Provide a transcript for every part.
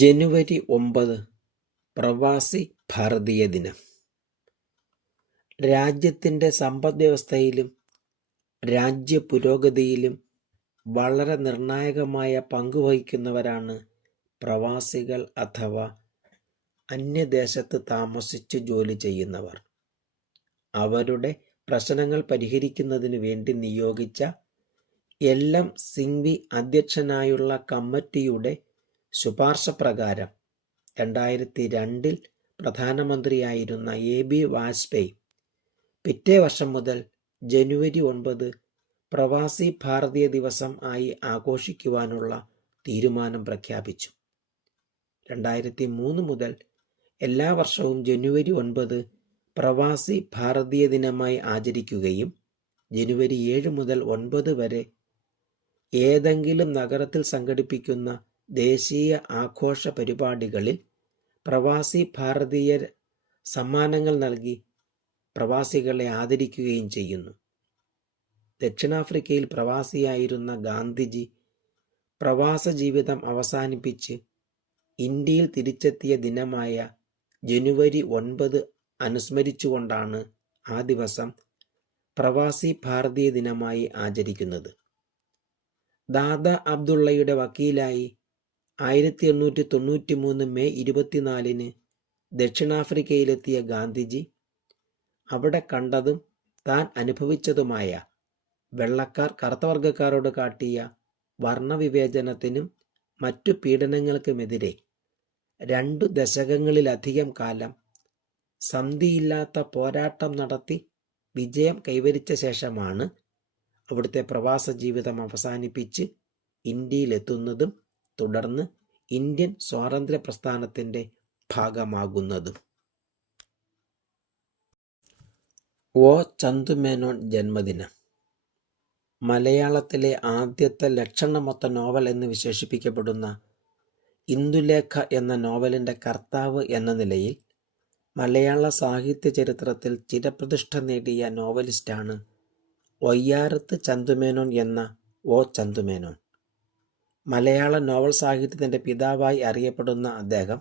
ജനുവരി 9 പ്രവാസി ഭാരതീയ ദിനം. രാജ്യത്തിൻ്റെ സമ്പദ്വ്യവസ്ഥയിലും രാജ്യപുരോഗതിയിലും വളരെ നിർണായകമായ പങ്കുവഹിക്കുന്നവരാണ് പ്രവാസികൾ അഥവാ അന്യദേശത്ത് താമസിച്ചു ജോലി ചെയ്യുന്നവർ. അവരുടെ പ്രശ്നങ്ങൾ പരിഹരിക്കുന്നതിനു വേണ്ടി നിയോഗിച്ച എൽ.എം. സിംഗ്വി അധ്യക്ഷനായുള്ള കമ്മിറ്റിയുടെ ശുപാർശപ്രകാരം 2002 പ്രധാനമന്ത്രിയായിരുന്ന എ.ബി. വാജ്പേയി പിറ്റേ വർഷം മുതൽ ജനുവരി 9 പ്രവാസി ഭാരതീയ ദിവസം ആയി ആഘോഷിക്കുവാനുള്ള തീരുമാനം പ്രഖ്യാപിച്ചു. 2003 മുതൽ എല്ലാ വർഷവും ജനുവരി 9 പ്രവാസി ഭാരതീയ ദിനമായി ആചരിക്കുകയും ജനുവരി 7 മുതൽ 9 വരെ ഏതെങ്കിലും നഗരത്തിൽ സംഘടിപ്പിക്കുന്ന ദേശീയ ആഘോഷ പരിപാടികളിൽ പ്രവാസി ഭാരതീയർ സമ്മാനങ്ങൾ നൽകി പ്രവാസികളെ ആദരിക്കുകയും ചെയ്യുന്നു. ദക്ഷിണാഫ്രിക്കയിൽ പ്രവാസിയായിരുന്ന ഗാന്ധിജി പ്രവാസ ജീവിതം അവസാനിപ്പിച്ച് ഇന്ത്യയിൽ തിരിച്ചെത്തിയ ദിനമായ ജനുവരി 9 അനുസ്മരിച്ചുകൊണ്ടാണ് ആ ദിവസം പ്രവാസി ഭാരതീയ ദിനമായി ആചരിക്കുന്നത്. ദാദാ അബ്ദുള്ളയുടെ വക്കീലായി 1893 മെയ് 24 ദക്ഷിണാഫ്രിക്കയിലെത്തിയ ഗാന്ധിജി അവിടെ കണ്ടതും താൻ അനുഭവിച്ചതുമായ വെള്ളക്കാർ കറുത്തവർഗക്കാരോട് കാട്ടിയ വർണ്ണവിവേചനത്തിനും മറ്റു പീഡനങ്ങൾക്കുമെതിരെ 2 ദശകങ്ങളിലധികം കാലം സന്ധിയില്ലാത്ത പോരാട്ടം നടത്തി വിജയം കൈവരിച്ച ശേഷമാണ് അവിടുത്തെ പ്രവാസ ജീവിതം അവസാനിപ്പിച്ച് ഇന്ത്യയിലെത്തുന്നതും തുടർന്ന് ഇന്ത്യൻ സ്വാതന്ത്ര്യ പ്രസ്ഥാനത്തിൻ്റെ ഭാഗമാകുന്നതും. ഒ. ചന്തുമേനോൻ ജന്മദിനം. മലയാളത്തിലെ ആദ്യത്തെ ലക്ഷണമൊത്ത നോവൽ എന്ന് വിശേഷിപ്പിക്കപ്പെടുന്ന ഇന്ദുലേഖ എന്ന നോവലിൻ്റെ കർത്താവ് എന്ന നിലയിൽ മലയാള സാഹിത്യ ചരിത്രത്തിൽ ചിരപ്രതിഷ്ഠ നേടിയ നോവലിസ്റ്റാണ് ഒയ്യാരത്ത് ചന്തുമേനോൻ എന്ന ഒ. ചന്തുമേനോൻ. മലയാള നോവൽ സാഹിത്യത്തിൻ്റെ പിതാവായി അറിയപ്പെടുന്ന അദ്ദേഹം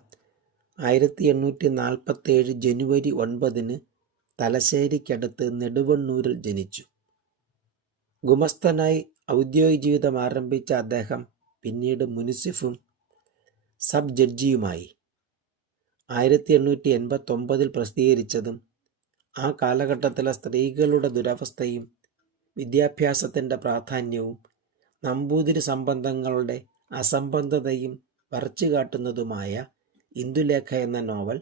1847 ജനുവരി 9 തലശ്ശേരിക്കടുത്ത് നെടുവണ്ണൂരിൽ ജനിച്ചു. ഗുമസ്തനായി ഔദ്യോഗിക ജീവിതം ആരംഭിച്ച അദ്ദേഹം പിന്നീട് മുൻസിഫും സബ് ജഡ്ജിയുമായി. 1889 പ്രസിദ്ധീകരിച്ചതും ആ കാലഘട്ടത്തിലെ സ്ത്രീകളുടെ ദുരവസ്ഥയും വിദ്യാഭ്യാസത്തിൻ്റെ പ്രാധാന്യവും നമ്പൂതിരി സംബന്ധങ്ങളുടെ അസംബന്ധതയും വരച്ചുകാട്ടുന്നതുമായ ഇന്ദുലേഖ എന്ന നോവൽ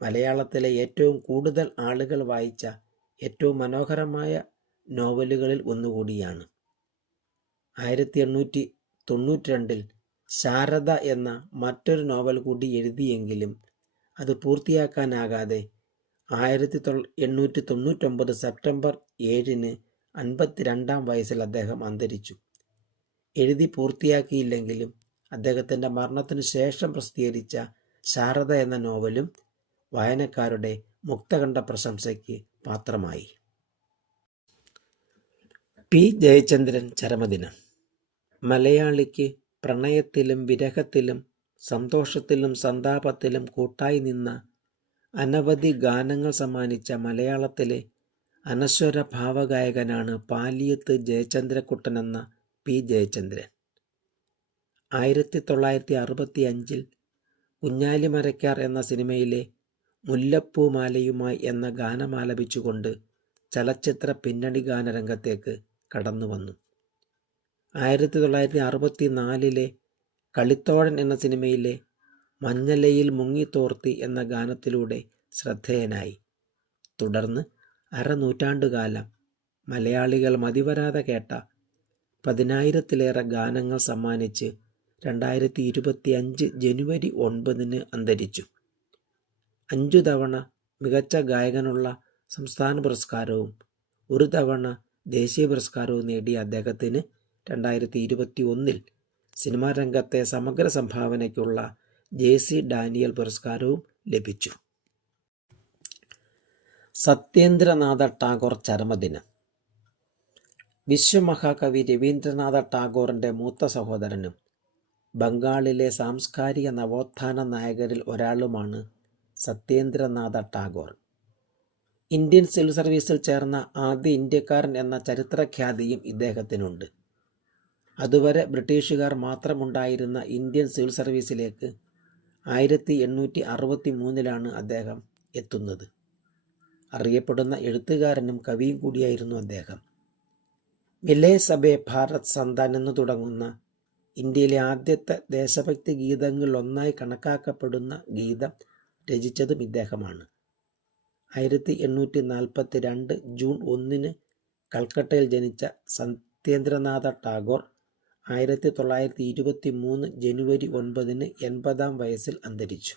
മലയാളത്തിലെ ഏറ്റവും കൂടുതൽ ആളുകൾ വായിച്ച ഏറ്റവും മനോഹരമായ നോവലുകളിൽ ഒന്നുകൂടിയാണ്. 1892 ശാരദ എന്ന മറ്റൊരു നോവൽ കൂടി എഴുതിയെങ്കിലും അത് പൂർത്തിയാക്കാനാകാതെ 1899 സെപ്റ്റംബർ 7 52-ാം വയസ്സിൽ അദ്ദേഹം അന്തരിച്ചു. എഴുതി പൂർത്തിയാക്കിയില്ലെങ്കിലും അദ്ദേഹത്തിൻ്റെ മരണത്തിനു ശേഷം പ്രസിദ്ധീകരിച്ച ശാരദ എന്ന നോവലും വായനക്കാരുടെ മുക്തകണ്ഠ പ്രശംസയ്ക്ക് പാത്രമായി. പി. ജയചന്ദ്രൻ ചരമദിനം. മലയാളിക്ക് പ്രണയത്തിലും വിരഹത്തിലും സന്തോഷത്തിലും സന്താപത്തിലും കൂട്ടായി നിന്ന അനവധി ഗാനങ്ങൾ സമ്മാനിച്ച മലയാളത്തിലെ അനശ്വര ഭാവഗായകനാണ് പാലിയത്ത് ജയചന്ദ്രക്കുട്ടൻ എന്ന പി. ജയചന്ദ്രൻ. 1965 കുഞ്ഞാലിമരയ്ക്കാർ എന്ന സിനിമയിലെ മുല്ലപ്പൂമാലയുമായി എന്ന ഗാനമാലപിച്ചുകൊണ്ട് ചലച്ചിത്ര പിന്നണി ഗാനരംഗത്തേക്ക് കടന്നു വന്നു. 1964 കളിത്തോഴൻ എന്ന സിനിമയിലെ മഞ്ഞലയിൽ മുങ്ങിത്തോർത്തി എന്ന ഗാനത്തിലൂടെ ശ്രദ്ധേയനായി. തുടർന്ന് അരനൂറ്റാണ്ടുകാലം മലയാളികൾ മതിവരാതെ കേട്ട 10,000-ലേറെ ഗാനങ്ങൾ സമ്മാനിച്ച് 2025 ജനുവരി 9 അന്തരിച്ചു. 5 തവണ മികച്ച ഗായകനുള്ള സംസ്ഥാന പുരസ്കാരവും 1 തവണ ദേശീയ പുരസ്കാരവും നേടിയ അദ്ദേഹത്തിന് 2021 സിനിമാ രംഗത്തെ സമഗ്ര സംഭാവനയ്ക്കുള്ള JC ഡാനിയൽ പുരസ്കാരവും ലഭിച്ചു. സത്യേന്ദ്രനാഥ ടാഗോർ ചരമദിനം. വിശ്വമഹാകവി രവീന്ദ്രനാഥ ടാഗോറിൻ്റെ മൂത്ത സഹോദരനും ബംഗാളിലെ സാംസ്കാരിക നവോത്ഥാന നായകരിൽ ഒരാളുമാണ് സത്യേന്ദ്രനാഥ ടാഗോർ. ഇന്ത്യൻ സിവിൽ സർവീസിൽ ചേർന്ന ആദ്യ ഇന്ത്യക്കാരൻ എന്ന ചരിത്രഖ്യാതിയും ഇദ്ദേഹത്തിനുണ്ട്. അതുവരെ ബ്രിട്ടീഷുകാർ മാത്രമുണ്ടായിരുന്ന ഇന്ത്യൻ സിവിൽ സർവീസിലേക്ക് 1863 അദ്ദേഹം എത്തുന്നത്. അറിയപ്പെടുന്ന എഴുത്തുകാരനും കവിയും കൂടിയായിരുന്നു അദ്ദേഹം. മിലേ സബേ ഭാരത് സന്താൻ എന്ന് തുടങ്ങുന്ന ഇന്ത്യയിലെ ആദ്യത്തെ ദേശഭക്തി ഗീതങ്ങളിലൊന്നായി കണക്കാക്കപ്പെടുന്ന ഗീതം രചിച്ചതും ഇദ്ദേഹമാണ്. 1842 ജൂൺ 1 കൽക്കട്ടയിൽ ജനിച്ച സത്യേന്ദ്രനാഥ ടാഗോർ 1923 ജനുവരി 9 80-ാം വയസ്സിൽ അന്തരിച്ചു.